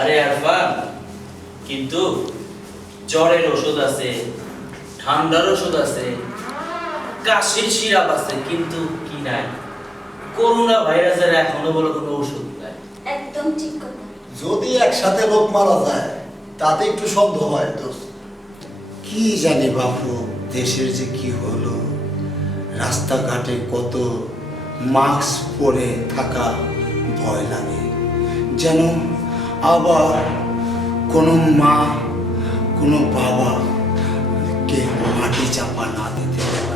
আরে আরফান, কিন্তু জ্বরের ওষুধ আছে, ঠান্ডার ওষুধ আছে, কাশির সিরাপ আছে, কিন্তু কি নাই, করোনা ভাইরাসের এখনো বলে কোনো ওষুধ নাই। একদম ঠিক কথা। যদি একসাথে লোক মারা যায় তাতে একটু সন্দেহ হয় দোস্ত। কি জানি বাপু, দেশের যে কি হলো, রাস্তাঘাটে কত মাস্ক পরে থাকা ভয় লাগে, যেন আবার কোনো মা কোনো বাবা কে মাটি চাপা না দিতে পারে।